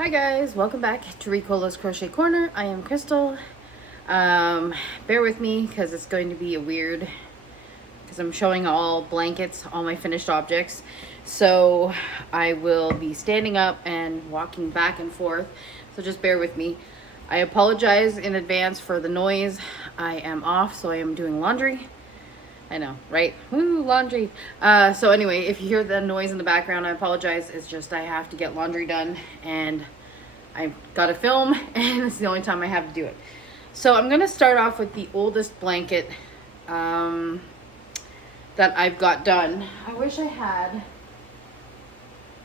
Hi guys, welcome back to Ricola's Crochet Corner. I am Crystal. Bear with me because it's going to be a weird, because I'm showing all blankets, all my finished objects. So I will be standing up and walking back and forth. So just bear with me. I apologize in advance for the noise. I am off, so I am doing laundry. I know, right? Woo, laundry. So anyway, if you hear the noise in the background, I apologize. It's just I have to get laundry done and I've got to film and it's the only time I have to do it. So I'm going to start off with the oldest blanket that I've got done. I wish I had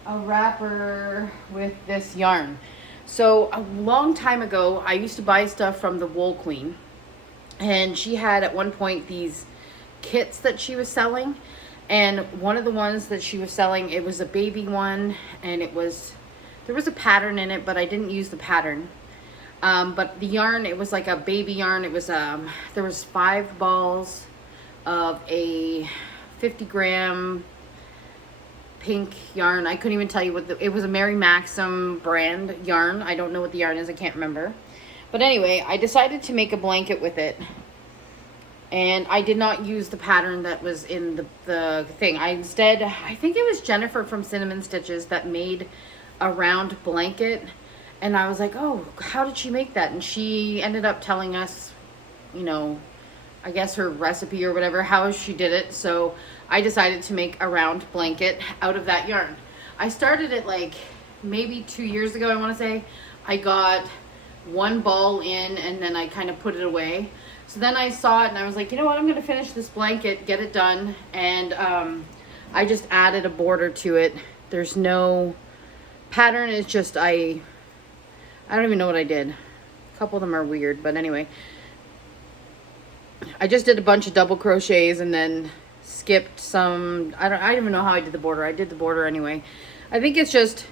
a wrapper with this yarn. So a long time ago, I used to buy stuff from the Wool Queen, and she had at one point these kits that she was selling, and one of the ones that she was selling, it was a baby one, and there was a pattern in it, but I didn't use the pattern. But the yarn, it was like a baby yarn. It was there was 5 balls of a 50-gram pink yarn. I couldn't even tell you what it was. A Mary Maxim brand yarn. I don't know what the yarn is. I can't remember. But anyway, I decided to make a blanket with it. And I did not use the pattern that was in the thing. I think it was Jennifer from Cinnamon Stitches that made a round blanket. And I was like, oh, how did she make that? And she ended up telling us, you know, I guess her recipe or whatever, how she did it. So I decided to make a round blanket out of that yarn. I started it like maybe 2 years ago, I want to say. I got one ball in and then I kind of put it away. So then I saw it and I was like, you know what, I'm going to finish this blanket, get it done. And I just added a border to it. There's no pattern. It's just, I don't even know what I did. A couple of them are weird, but anyway. I just did a bunch of double crochets and then skipped some. I don't even know how I did the border. I did the border anyway. I think it's just,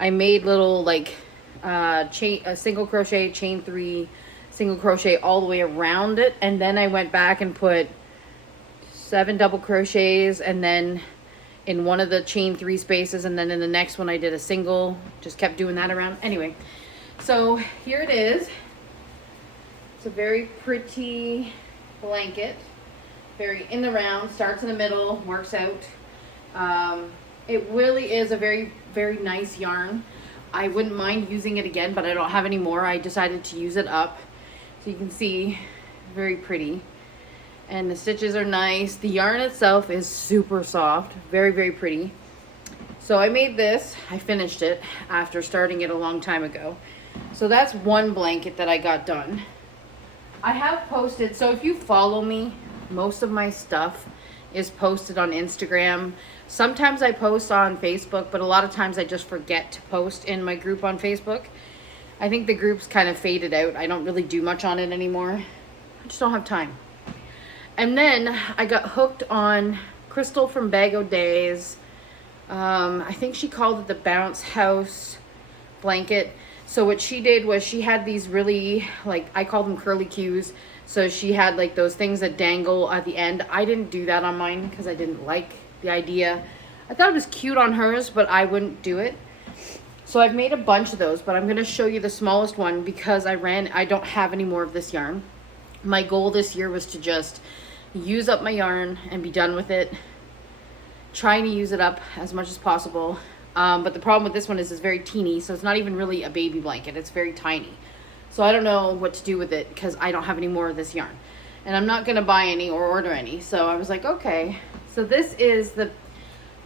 I made little like single crochet, chain 3, single crochet all the way around it, and then I went back and put 7 double crochets, and then in one of the chain 3 spaces, and then in the next one I did a single. Just kept doing that around. Anyway, so here it is. It's a very pretty blanket, very in the round, starts in the middle, works out. It really is a very, very nice yarn. I wouldn't mind using it again, but I don't have any more. I decided to use it up. So you can see, very pretty. And the stitches are nice. The yarn itself is super soft, very, very pretty. So I made this, I finished it after starting it a long time ago. So that's one blanket that I got done. I have posted, so if you follow me, most of my stuff is posted on Instagram. Sometimes I post on Facebook, but a lot of times I just forget to post in my group on Facebook. I think the group's kind of faded out. I don't really do much on it anymore. I just don't have time. And then I got hooked on Crystal from Bag O' Days. I think she called it the Bounce House blanket. So what she did was she had these really, like, I call them curly cues. So she had like those things that dangle at the end. I didn't do that on mine because I didn't like the idea. I thought it was cute on hers, but I wouldn't do it. So I've made a bunch of those, but I'm going to show you the smallest one because I don't have any more of this yarn. My goal this year was to just use up my yarn and be done with it. Trying to use it up as much as possible. But the problem with this one is it's very teeny, so it's not even really a baby blanket. It's very tiny. So I don't know what to do with it because I don't have any more of this yarn. And I'm not going to buy any or order any. So I was like, okay. So this is the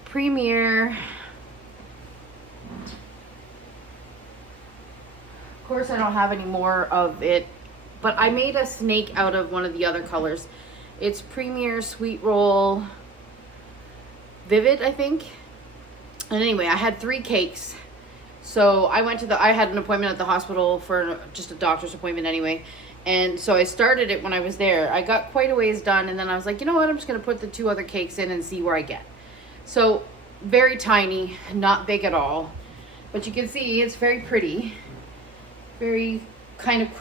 Premier. Of course, I don't have any more of it, but I made a snake out of one of the other colors. It's Premier Sweet Roll Vivid, I think. And anyway, I had 3 cakes. So I had an appointment at the hospital for just a doctor's appointment anyway. And so I started it when I was there. I got quite a ways done, and then I was like, you know what, I'm just going to put the 2 other cakes in and see where I get. So very tiny, not big at all. But you can see it's very pretty. Very kind of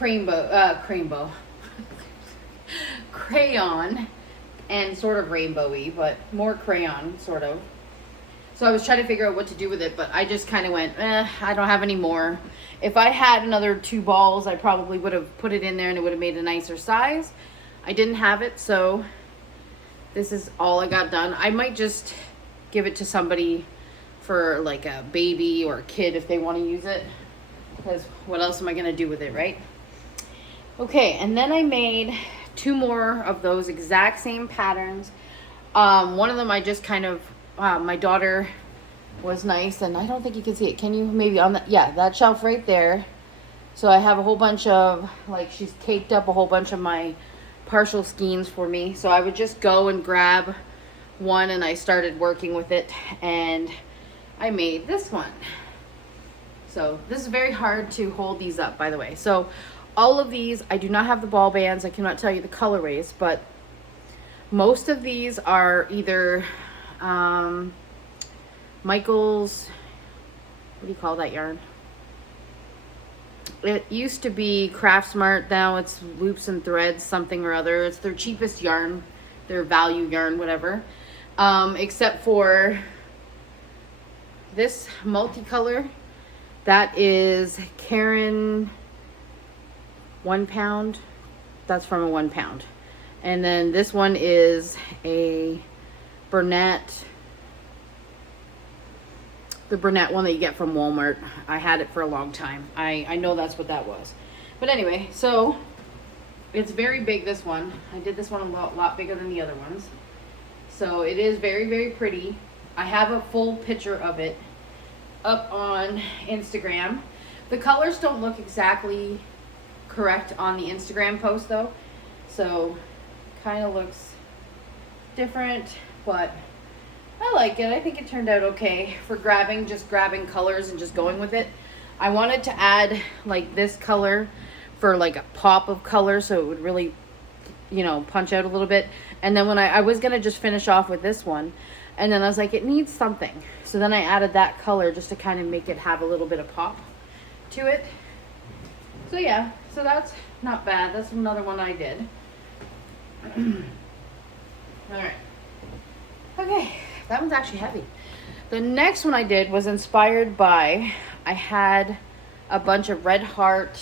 crayon and sort of rainbowy, but more crayon, sort of. So I was trying to figure out what to do with it, but I just kind of went, I don't have any more. If I had another 2 balls, I probably would have put it in there and it would have made a nicer size. I didn't have it, so this is all I got done. I might just give it to somebody for like a baby or a kid if they want to use it, because what else am I going to do with it, right? Okay, and then I made 2 more of those exact same patterns. One of them I just kind of, my daughter was nice, and I don't think you can see it. Can you? Maybe on that, yeah, that shelf right there. So I have a whole bunch of, like, she's caked up a whole bunch of my partial skeins for me. So I would just go and grab one, and I started working with it, and I made this one. So this is very hard to hold these up, by the way. So all of these, I do not have the ball bands. I cannot tell you the colorways, but most of these are either Michael's, what do you call that yarn? It used to be Craft Smart, now it's Loops and Threads something or other. It's their cheapest yarn, their value yarn, whatever. Except for this multicolor, that is Karen 1 pound. That's from a 1 pound. And then this one is a Burnett, the Burnett one that you get from Walmart. I had it for a long time. I know that's what that was. But anyway, so it's very big, this one. I did this one a lot bigger than the other ones. So it is very, very pretty. I have a full picture of it up on Instagram. The colors don't look exactly correct on the Instagram post though. So kind of looks different, but I like it. I think it turned out okay for just grabbing colors and just going with it. I wanted to add like this color for like a pop of color, so it would really, you know, punch out a little bit. And then when I was gonna just finish off with this one, and then I was like, it needs something. So then I added that color just to kind of make it have a little bit of pop to it. So yeah, so that's not bad. That's another one I did. All right. Okay, that one's actually heavy. The next one I did was inspired by, I had a bunch of Red Heart.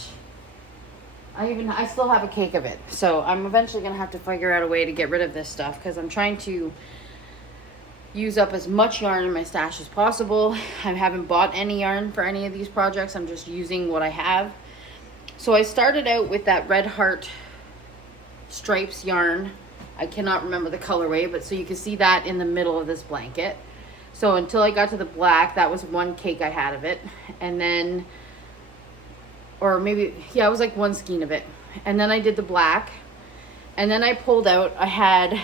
I still have a cake of it. So I'm eventually gonna have to figure out a way to get rid of this stuff, because I'm trying to use up as much yarn in my stash as possible. I haven't bought any yarn for any of these projects. I'm just using what I have. So I started out with that Red Heart stripes yarn. I cannot remember the colorway, but so you can see that in the middle of this blanket. So until I got to the black, that was one cake I had of it. And then, or maybe, yeah, it was like one skein of it. And then I did the black. And then I pulled out, I had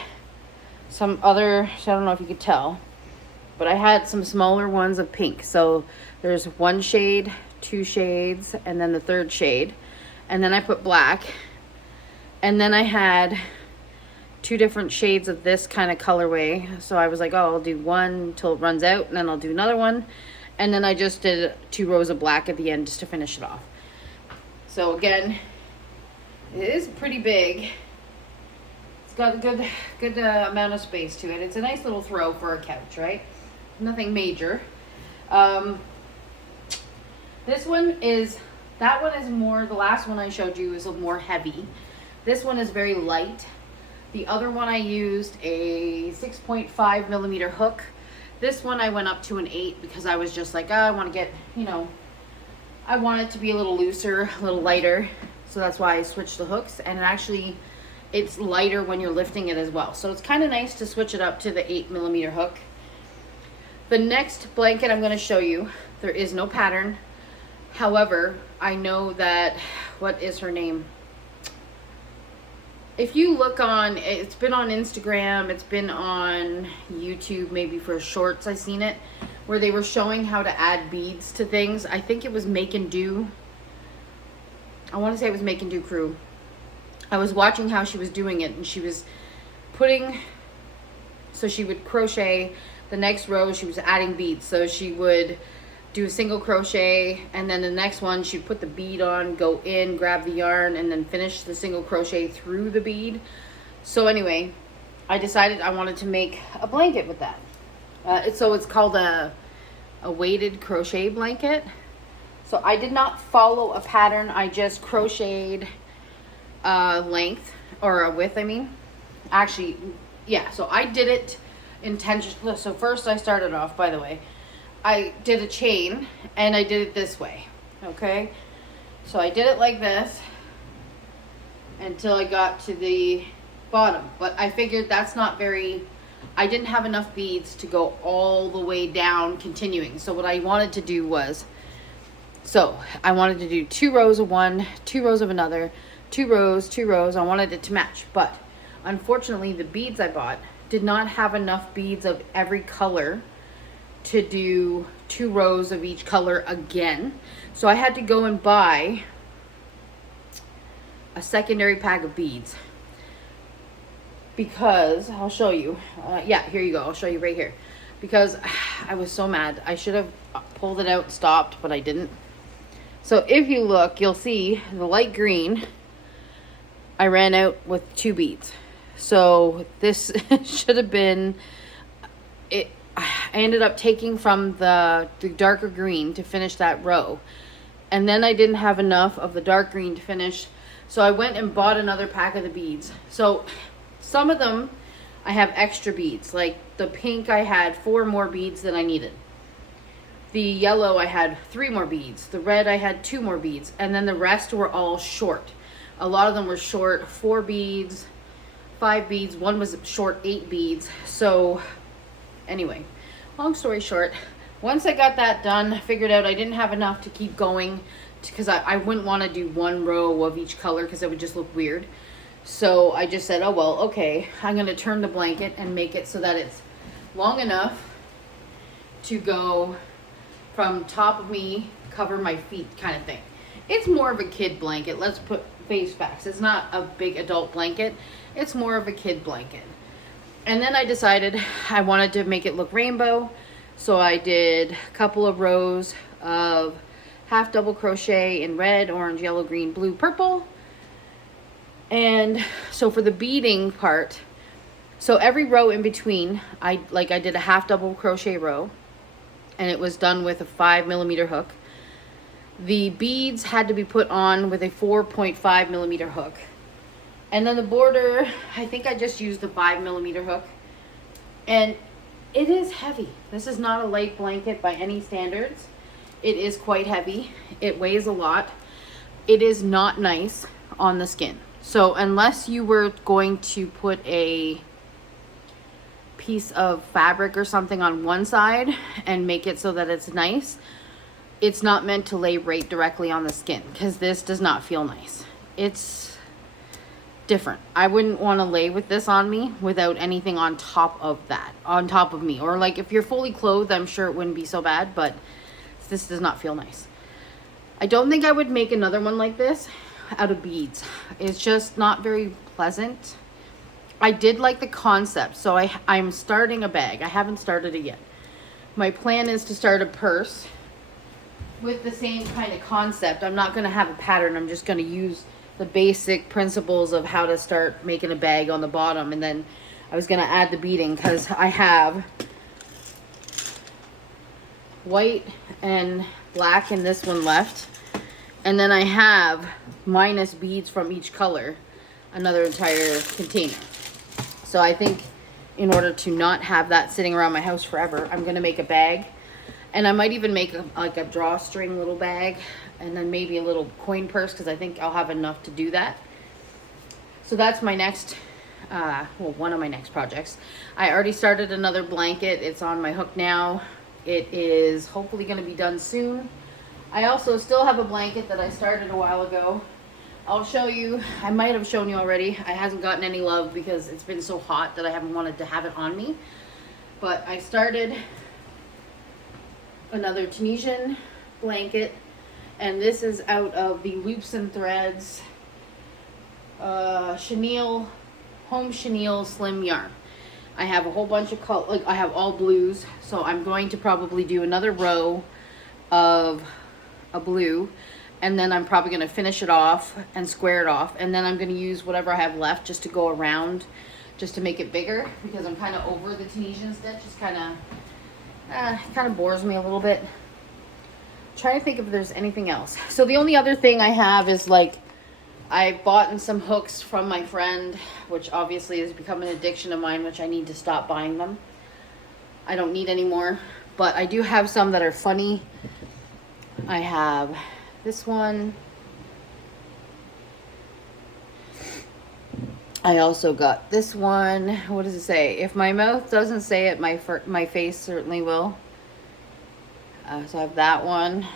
some other, so I don't know if you could tell, but I had some smaller ones of pink. So there's 1 shade, 2 shades, and then the 3rd shade. And then I put black. And then I had 2 different shades of this kind of colorway. So I was like, oh, I'll do one until it runs out, and then I'll do another one. And then I just did 2 rows of black at the end just to finish it off. So again, it is pretty big. It's got a good amount of space to it. It's a nice little throw for a couch, right? Nothing major. This one is, that one is more, the last one I showed you is a more heavy. This one is very light. The other one I used a 6.5 millimeter hook. This one I went up to an 8 because I was just like, oh, I want to get, you know, I want it to be a little looser, a little lighter. So that's why I switched the hooks. And actually, it's lighter when you're lifting it as well. So it's kind of nice to switch it up to the 8 millimeter hook. The next blanket I'm going to show you, there is no pattern. However, I know that, what is her name? If you look on, it's been on Instagram, it's been on YouTube, maybe for shorts, I've seen it, where they were showing how to add beads to things. I think it was Make and Do. I want to say it was Make and Do Crew. I was watching how she was doing it, and she was putting, so she would crochet the next row, she was adding beads. So she would do a single crochet, and then the next one she'd put the bead on, go in, grab the yarn, and then finish the single crochet through the bead. So anyway, I decided I wanted to make a blanket with that. So it's called a weighted crochet blanket. So I did not follow a pattern. I just crocheted a length, or a width, I mean. Actually, yeah, so I did it intentionally. So first I started off, by the way, I did a chain and I did it this way, okay? So I did it like this until I got to the bottom, but I figured that's not very, I didn't have enough beads to go all the way down continuing. So what I wanted to do was, so I wanted to do 2 rows of one, 2 rows of another, 2 rows, 2 rows. I wanted it to match, but unfortunately the beads I bought did not have enough beads of every color to do 2 rows of each color again. So I had to go and buy a secondary pack of beads, because I'll show you. Yeah, here you go. I'll show you right here. Because I was so mad. I should have pulled it out, stopped, but I didn't. So if you look, you'll see the light green, I ran out with 2 beads. So this should have been it. I ended up taking from the darker green to finish that row, and then I didn't have enough of the dark green to finish, so I went and bought another pack of the beads. So some of them I have extra beads, like the pink I had 4 more beads than I needed. The yellow I had 3 more beads. The red I had 2 more beads, and then the rest were all short. A lot of them were short 4 beads, 5 beads. One was short 8 beads. So anyway, long story short, once I got that done, I figured out I didn't have enough to keep going, because I wouldn't want to do 1 row of each color because it would just look weird. So I just said, oh well, okay, I'm going to turn the blanket and make it so that it's long enough to go from top of me, cover my feet kind of thing. It's more of a kid blanket. Let's put face facts. It's not a big adult blanket. It's more of a kid blanket. And then I decided I wanted to make it look rainbow. So I did a couple of rows of half double crochet in red, orange, yellow, green, blue, purple. And so for the beading part, so every row in between, I did a half double crochet row, and it was done with a 5mm hook. The beads had to be put on with a 4.5mm hook. And then the border, I think I just used the 5mm hook. And it is heavy. This is not a light blanket by any standards. It is quite heavy. It weighs a lot. It is not nice on the skin. So unless you were going to put a piece of fabric or something on one side and make it so that it's nice, it's not meant to lay right directly on the skin, because this does not feel nice. It's different. I wouldn't want to lay with this on me without anything on top of that, on top of me. Or like if you're fully clothed, I'm sure it wouldn't be so bad, but this does not feel nice. I don't think I would make another one like this out of beads. It's just not very pleasant. I did like the concept, so I'm starting a bag. I haven't started it yet. My plan is to start a purse with the same kind of concept. I'm not going to have a pattern. I'm just going to use the basic principles of how to start making a bag on the bottom, and then I was going to add the beading, because I have white and black in this one left, and then I have minus beads from each color, another entire container. So I think in order to not have that sitting around my house forever, I'm going to make a bag. And I might even make like a drawstring little bag, and then maybe a little coin purse, because I think I'll have enough to do that. So that's my next, well, one of my next projects. I already started another blanket. It's on my hook now. It is hopefully going to be done soon. I also still have a blanket that I started a while ago. I'll show you. I might have shown you already. It hasn't gotten any love because it's been so hot that I haven't wanted to have it on me. But I started another Tunisian blanket, and this is out of the Loops and Threads chenille, home chenille slim yarn. I have a whole bunch of color, like I have all blues, so I'm going to probably do another row of a blue, and then I'm probably going to finish it off and square it off, and then I'm going to use whatever I have left just to go around, just to make it bigger, because I'm kind of over the Tunisian stitch. It's kind of kind of bores me a little bit. Trying to think if there's anything else. So the only other thing I have is like, I bought some hooks from my friend, which obviously has become an addiction of mine, which I need to stop buying them. I don't need any more, but I do have some that are funny. I have this one. I also got this one. What does it say? If my mouth doesn't say it, my face certainly will. So I have that one.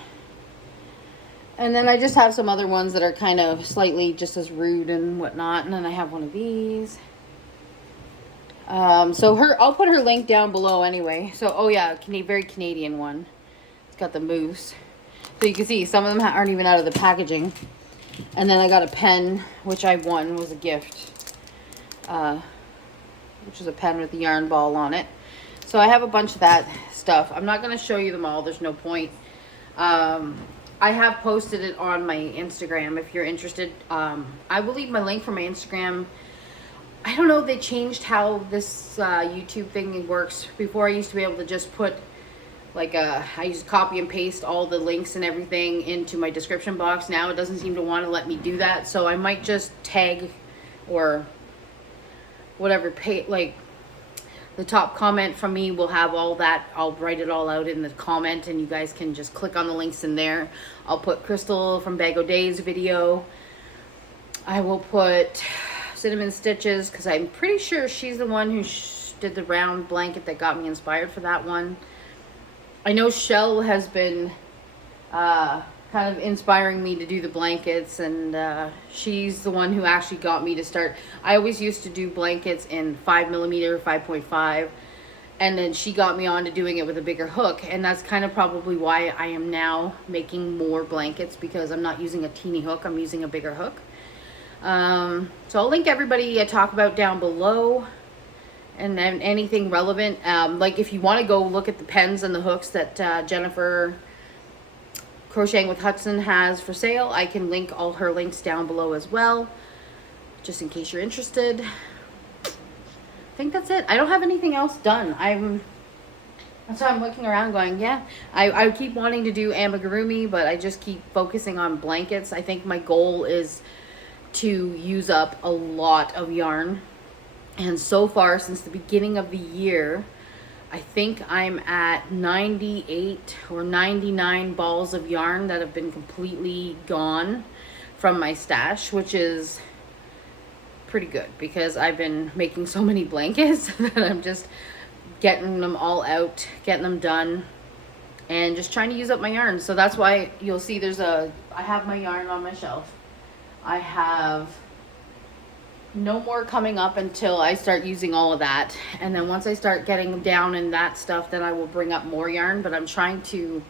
And then I just have some other ones that are kind of slightly just as rude and whatnot. And then I have one of these. I'll put her link down below anyway. So, oh yeah, very Canadian one. It's got the moose. So you can see some of them aren't even out of the packaging. And then I got a pen, which I won, was a gift. Which is a pen with a yarn ball on it. So I have a bunch of that stuff. I'm not going to show you them all. There's no point. I have posted it on my Instagram if you're interested. I will leave my link for my Instagram. I don't know if they changed how this YouTube thing works. Before I used to be able to just put like I used to copy and paste all the links and everything into my description box. Now it doesn't seem to want to let me do that. So I might just tag or whatever, like the top comment from me will have all that. I'll write it all out in the comment and you guys can just click on the links in there. I'll put Crystal from Bag O' Day's video. I will put Cinnamon Stitches because I'm pretty sure she's the one who did the round blanket that got me inspired for that one. I know Shell has been kind of inspiring me to do the blankets, and she's the one who actually got me to start. I always used to do blankets in 5mm, 5.5, and then she got me on to doing it with a bigger hook, and that's kind of probably why I am now making more blankets, because I'm not using a teeny hook, I'm using a bigger hook. So I'll link everybody I talk about down below, and then anything relevant. Like if you want to go look at the pens and the hooks that Jennifer Crocheting with Hudson has for sale, I can link all her links down below as well, just in case you're interested. I think that's it. I don't have anything else done. That's why I'm looking around going, yeah. I keep wanting to do amigurumi, but I just keep focusing on blankets. I think my goal is to use up a lot of yarn. And so far, since the beginning of the year, I think I'm at 98 or 99 balls of yarn that have been completely gone from my stash, which is pretty good because I've been making so many blankets that I'm just getting them all out, getting them done, and just trying to use up my yarn. So that's why you'll see I have my yarn on my shelf. I have no more coming up until I start using all of that, and then once I start getting down in that stuff, then I will bring up more yarn. But I'm trying to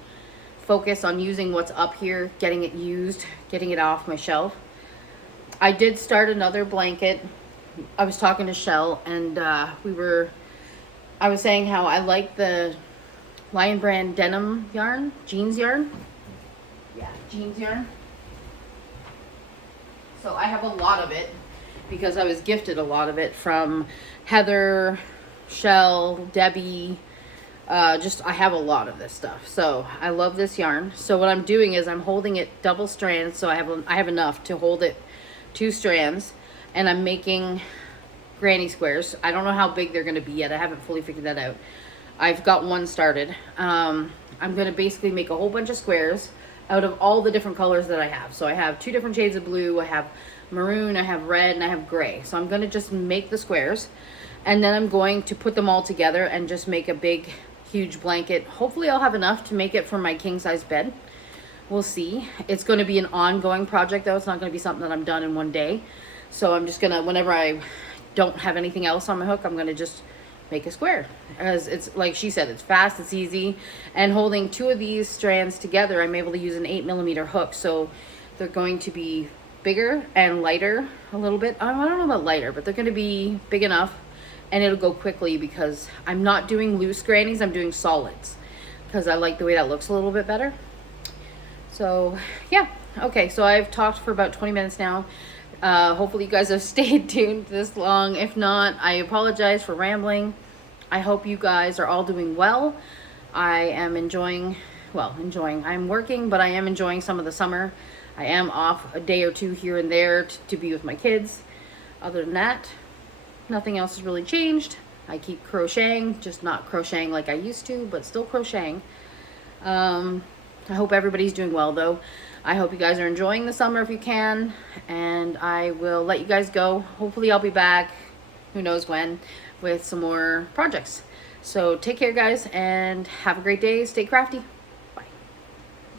focus on using what's up here, getting it used, getting it off my shelf. I did start another blanket. I was talking to Shell, and I was saying how I like the Lion Brand denim yarn, jeans yarn. Yeah, jeans yarn. So I have a lot of it, because I was gifted a lot of it from Heather, Shell, Debbie. I have a lot of this stuff. So I love this yarn. So what I'm doing is I'm holding it double strands. So I have enough to hold it 2 strands, and I'm making granny squares. I don't know how big they're going to be yet. I haven't fully figured that out. I've got one started. I'm going to basically make a whole bunch of squares out of all the different colors that I have. So I have 2 different shades of blue. I have maroon, I have red, and I have gray. So I'm going to just make the squares, and then I'm going to put them all together and just make a big huge blanket. Hopefully I'll have enough to make it for my king size bed. We'll see. It's going to be an ongoing project though. It's not going to be something that I'm done in one day. So I'm just gonna, whenever I don't have anything else on my hook, I'm gonna just make a square. As it's like she said, it's fast, it's easy, and holding 2 of these strands together, I'm able to use an 8mm hook. So they're going to be bigger and lighter a little bit. I don't know about lighter, but they're going to be big enough, and it'll go quickly because I'm not doing loose grannies, I'm doing solids because I like the way that looks a little bit better. So yeah, okay, so I've talked for about 20 minutes now. Hopefully you guys have stayed tuned this long. If not, I apologize for rambling. I hope you guys are all doing well. I am I'm working, but I am enjoying some of the summer. I am off a day or two here and there to be with my kids. Other than that, nothing else has really changed. I keep crocheting, just not crocheting like I used to, but still crocheting. I hope everybody's doing well, though. I hope you guys are enjoying the summer if you can, and I will let you guys go. Hopefully I'll be back, who knows when, with some more projects. So take care, guys, and have a great day. Stay crafty.